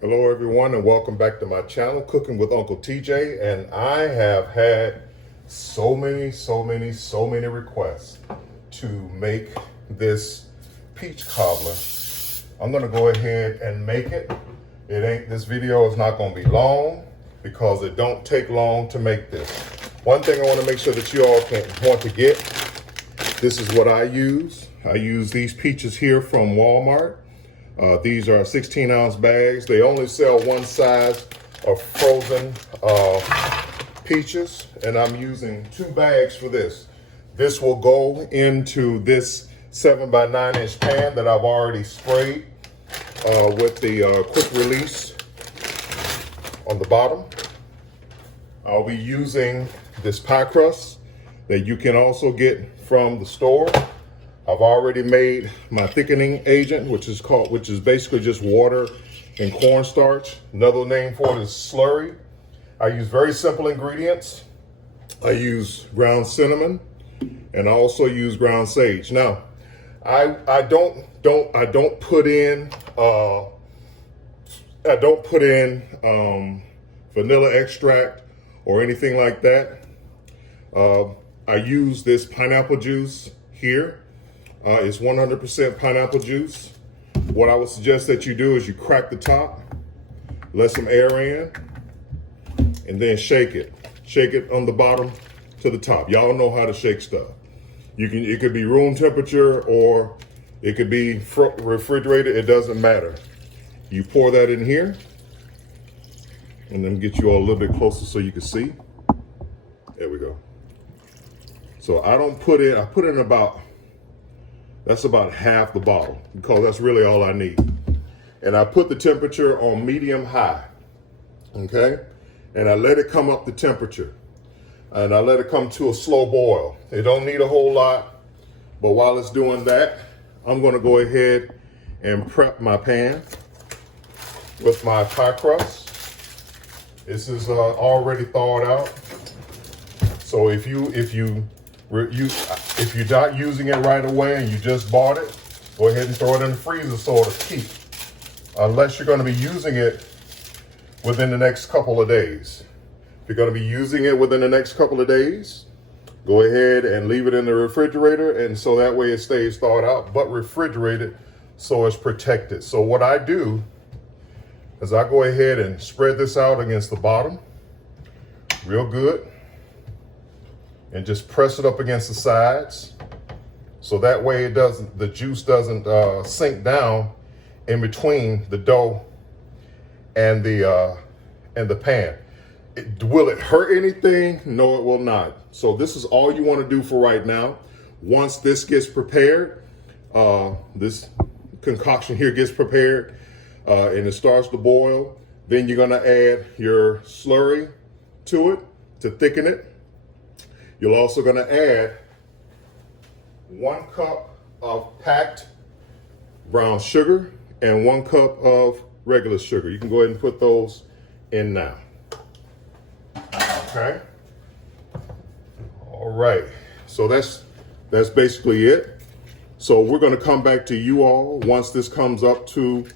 Hello everyone and welcome back to my channel, Cooking with Uncle TJ. And I have had so many requests to make this peach cobbler. I'm gonna go ahead and make it. This video is not gonna be long because it don't take long to make this. One thing I wanna make sure that you all want to get, this is what I use. I use these peaches here from Walmart. These are 16-ounce bags. They only sell one size of frozen peaches, and I'm using 2 bags for this. This will go into this 7x9-inch pan that I've already sprayed with the quick release on the bottom. I'll be using this pie crust that you can also get from the store. I've already made my thickening agent, which is basically just water and cornstarch. Another name for it is slurry. I use very simple ingredients. I use ground cinnamon and I also use ground sage. Now, I don't put in vanilla extract or anything like that. I use this pineapple juice here. It's 100% pineapple juice. What I would suggest that you do is you crack the top, let some air in, and then shake it. Shake it on the bottom to the top. Y'all know how to shake stuff. It could be room temperature or it could be refrigerated. It doesn't matter. You pour that in here, and then get you all a little bit closer so you can see. There we go. So I put in about, that's about half the bottle because that's really all I need. And I put the temperature on medium high, okay? And I let it come up the temperature. And I let it come to a slow boil. It don't need a whole lot, but while it's doing that, I'm gonna go ahead and prep my pan with my pie crust. This is already thawed out. So if you're not using it right away and you just bought it, go ahead and throw it in the freezer so it'll keep. Unless you're going to be using it within the next couple of days. If you're going to be using it within the next couple of days, go ahead and leave it in the refrigerator, and so that way it stays thawed out, but refrigerated so it's protected. So what I do is I go ahead and spread this out against the bottom real good. And just press it up against the sides, so that way the juice doesn't sink down in between the dough and the pan. Will it hurt anything? No, it will not. So this is all you want to do for right now. Once this gets prepared, this concoction here gets prepared, and it starts to boil, then you're gonna add your slurry to it to thicken it. You're also gonna add 1 cup of packed brown sugar and 1 cup of regular sugar. You can go ahead and put those in now. Okay. All right. So that's basically it. So we're gonna come back to you all once this comes up to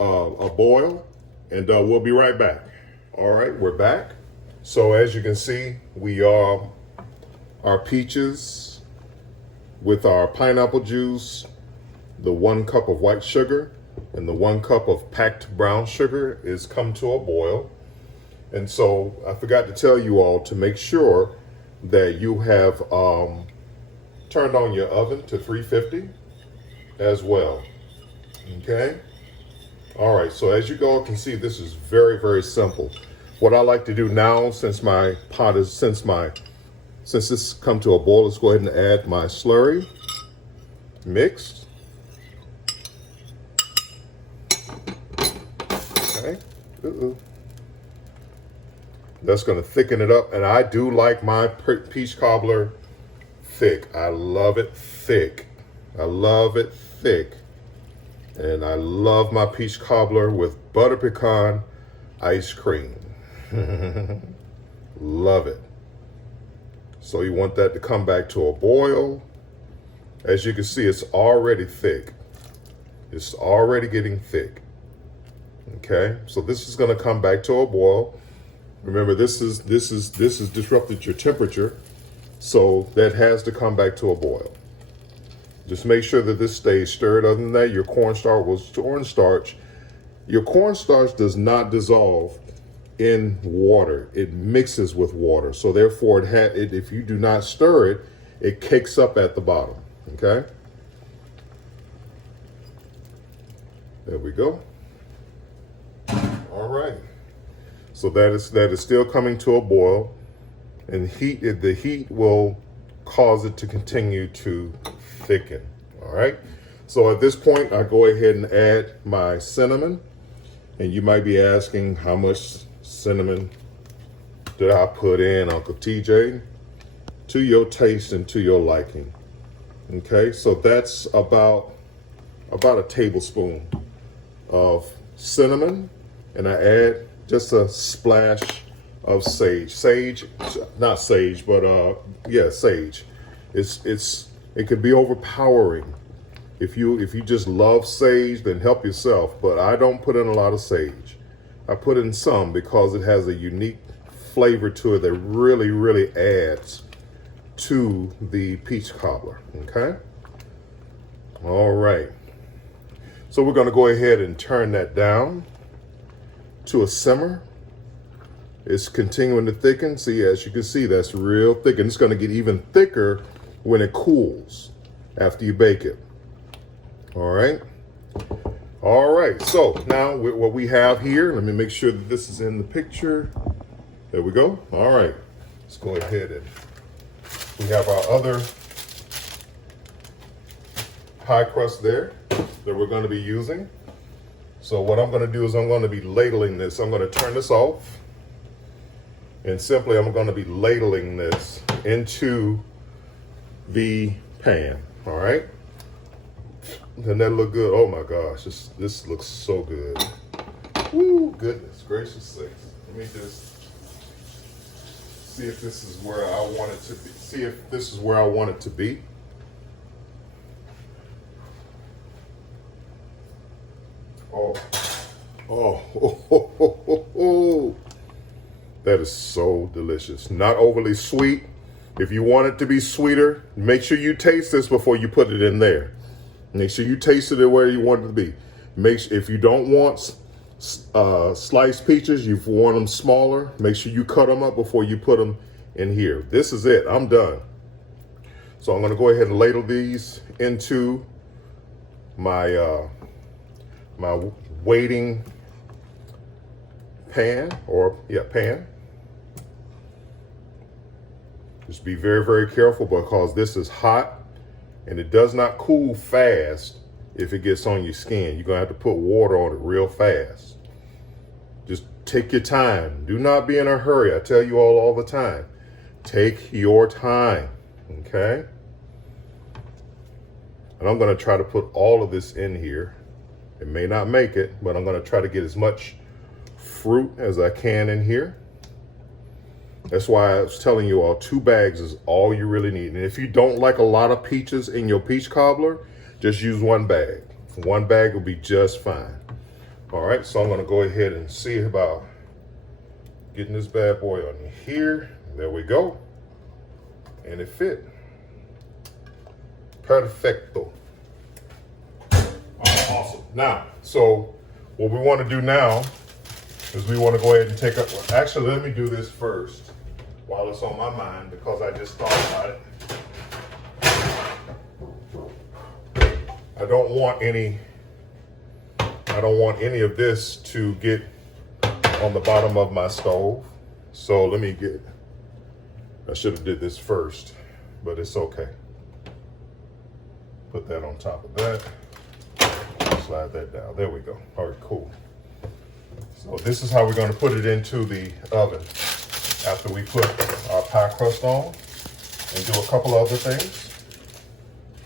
a boil, and we'll be right back. All right, we're back. So as you can see, we are our peaches with our pineapple juice, the 1 cup of white sugar, and the 1 cup of packed brown sugar is come to a boil. And so I forgot to tell you all to make sure that you have turned on your oven to 350 as well. Okay. All right. So as you all can see, this is very simple. What I like to do now, since my pot is since this come to a boil, let's go ahead and add my slurry mixed. Okay. That's going to thicken it up, and I do like my peach cobbler thick. I love it thick. I love it thick. And I love my peach cobbler with butter pecan ice cream. Love it. So you want that to come back to a boil. As you can see, it's already thick. It's already getting thick. Okay, so this is going to come back to a boil. Remember, this is disrupted your temperature, so that has to come back to a boil. Just make sure that this stays stirred. Other than that, your cornstarch. Your cornstarch does not dissolve in water. It mixes with water. So therefore, if you do not stir it, it cakes up at the bottom. Okay. There we go. All right. So that is still coming to a boil, and the heat will cause it to continue to thicken. All right. So at this point, I go ahead and add my cinnamon, and you might be asking, how much cinnamon did I put in, Uncle TJ? To your taste and to your liking. Okay, so that's about a tablespoon of cinnamon, and I add just a splash of sage. Not sage, but yeah, sage. It could be overpowering. If you just love sage, then help yourself. But I don't put in a lot of sage. I put in some because it has a unique flavor to it that really, really adds to the peach cobbler. Okay. All right. So we're going to go ahead and turn that down to a simmer. It's continuing to thicken. See, as you can see, that's real thick, and it's going to get even thicker when it cools after you bake it. All right. All right. So now what we have here, let me make sure that this is in the picture. There we go. All right. Let's go ahead and we have our other pie crust there that we're going to be using. So what I'm going to do is I'm going to be ladling this. I'm going to turn this off, and simply I'm going to be ladling this into the pan. All right. Doesn't that look good? Oh my gosh, this looks so good. Woo, goodness gracious sakes. Let me just see if this is where I want it to be. See if this is where I want it to be. Oh. That is so delicious. Not overly sweet. If you want it to be sweeter, make sure you taste this before you put it in there. Make sure you taste it where you want it to be. If you don't want sliced peaches, you want them smaller, make sure you cut them up before you put them in here. This is it. I'm done. So I'm going to go ahead and ladle these into my my waiting pan, pan. Just be very, very careful because this is hot and it does not cool fast. If it gets on your skin, you're gonna have to put water on it real fast. Just take your time. Do not be in a hurry. I tell you all the time. Take your time, okay? And I'm gonna try to put all of this in here. It may not make it, but I'm gonna try to get as much fruit as I can in here. That's why I was telling you all 2 bags is all you really need. And if you don't like a lot of peaches in your peach cobbler, just use 1 bag. 1 bag will be just fine. All right, so I'm gonna go ahead and see about getting this bad boy on here. There we go. And it fit. Perfecto. Awesome. Now, so what we want to do now is we want to go ahead and take up, actually let me do this first while it's on my mind because I just thought about it. I don't want any of this to get on the bottom of my stove. So let me I should have did this first, but it's okay. Put that on top of that. Slide that down. There we go. All right, cool. So this is how we're going to put it into the oven after we put our pie crust on and do a couple other things.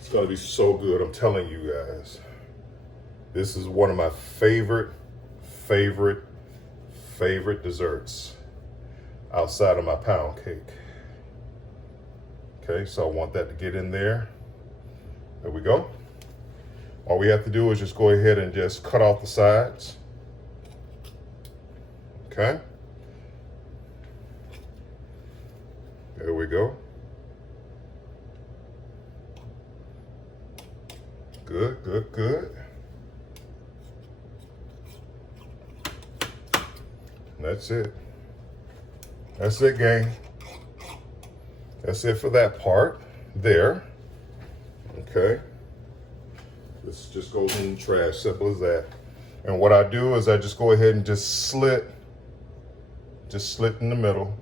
It's going to be so good, I'm telling you guys. This is one of my favorite desserts outside of my pound cake. Okay, so I want that to get in there. There we go. All we have to do is just go ahead and just cut off the sides. Okay. There we go. Good, good, good. That's it. That's it, gang. That's it for that part there. Okay. This just goes in the trash, simple as that. And what I do is I just go ahead and just slit in the middle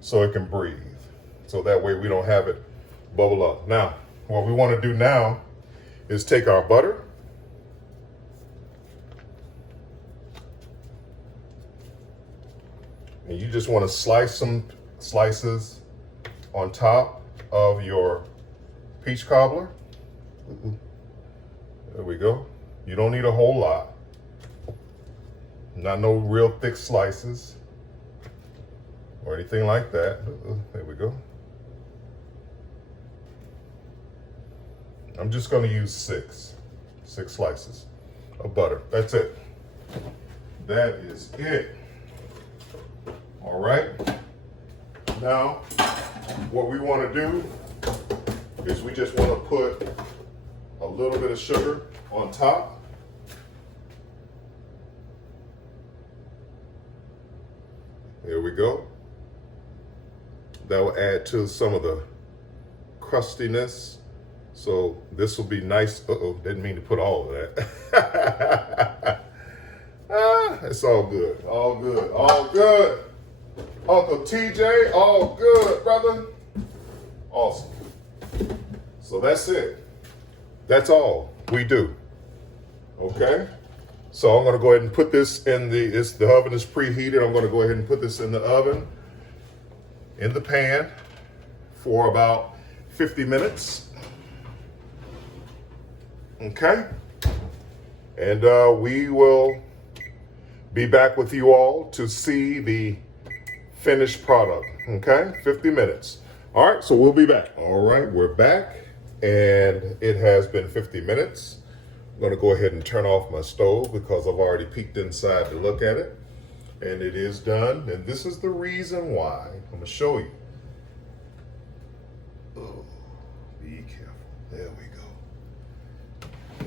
so it can breathe. So that way we don't have it bubble up. Now, what we want to do now is take our butter. And you just want to slice some slices on top of your peach cobbler. There we go. You don't need a whole lot. Not no real thick slices or anything like that. There we go. I'm just going to use six slices of butter. That's it. That is it. All right. Now, what we want to do is we just want to put a little bit of sugar on top. There we go. That will add to some of the crustiness. So this will be nice. Didn't mean to put all of that. It's all good, all good, all good. Uncle TJ, all good, brother. Awesome. So that's it. That's all we do. Okay? So I'm gonna go ahead and put this in the oven is preheated. I'm gonna go ahead and put this in the oven, in the pan, for about 50 minutes. Okay? And we will be back with you all to see the finished product. Okay? 50 minutes. All right, so we'll be back. All right, we're back, and it has been 50 minutes. I'm going to go ahead and turn off my stove because I've already peeked inside to look at it, and it is done. And this is the reason why. I'm going to show you. Oh, be careful. There we go.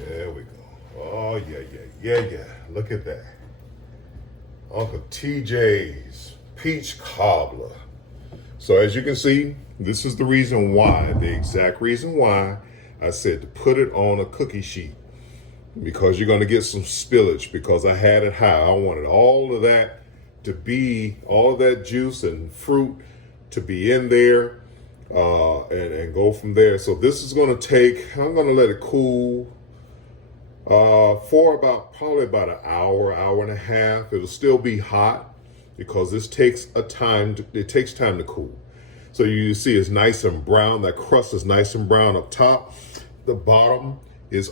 There we go. Oh, yeah. Look at that. Uncle TJ's peach cobbler. So as you can see, this is the reason why, the exact reason why I said to put it on a cookie sheet, because you're going to get some spillage, because I had it high. I wanted all of that to be, all of that juice and fruit to be in there and go from there. So this is going to take, I'm going to let it cool for probably about an hour, hour and a half. It'll still be hot because this takes time to cool. So you see it's nice and brown. That crust is nice and brown up top. The bottom is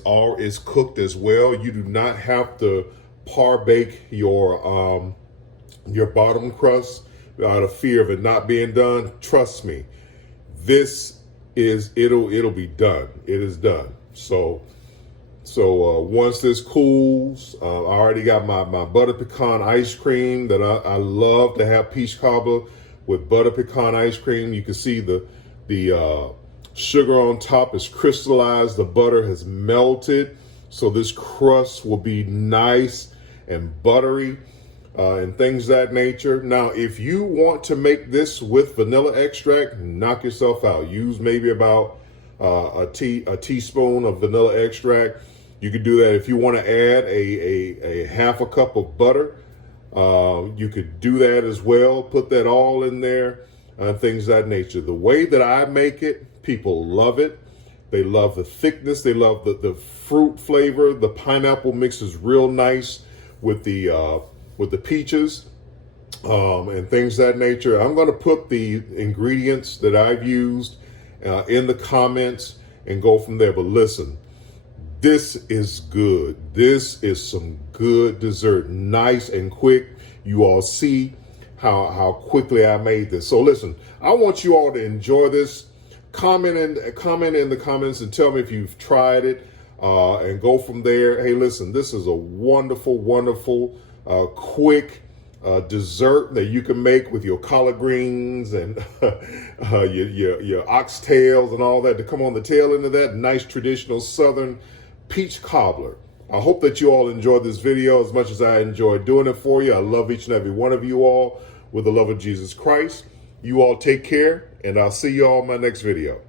cooked as well. You do not have to par bake your bottom crust out of fear of it not being done. Trust me, it'll be done. It is done. So once this cools, I already got my butter pecan ice cream that I love to have peach cobbler with butter pecan ice cream. You can see the sugar on top is crystallized. The butter has melted. So this crust will be nice and buttery and things of that nature. Now, if you want to make this with vanilla extract, knock yourself out. Use maybe about a teaspoon of vanilla extract. You could do that. If you want to add a half a cup of butter, you could do that as well. Put that all in there, things of that nature. The way that I make it, people love it. They love the thickness. They love the fruit flavor. The pineapple mixes real nice with the peaches and things of that nature. I'm going to put the ingredients that I've used in the comments and go from there. But listen, this is good. This is some good dessert, nice and quick. You all see how quickly I made this. So listen, I want you all to enjoy this. Comment in the comments and tell me if you've tried it and go from there. Hey, listen, this is a wonderful, wonderful, quick dessert that you can make with your collard greens and your oxtails and all that to come on the tail end of that. Nice traditional Southern peach cobbler. I hope that you all enjoyed this video as much as I enjoyed doing it for you. I love each and every one of you all with the love of Jesus Christ. You all take care, and I'll see you all in my next video.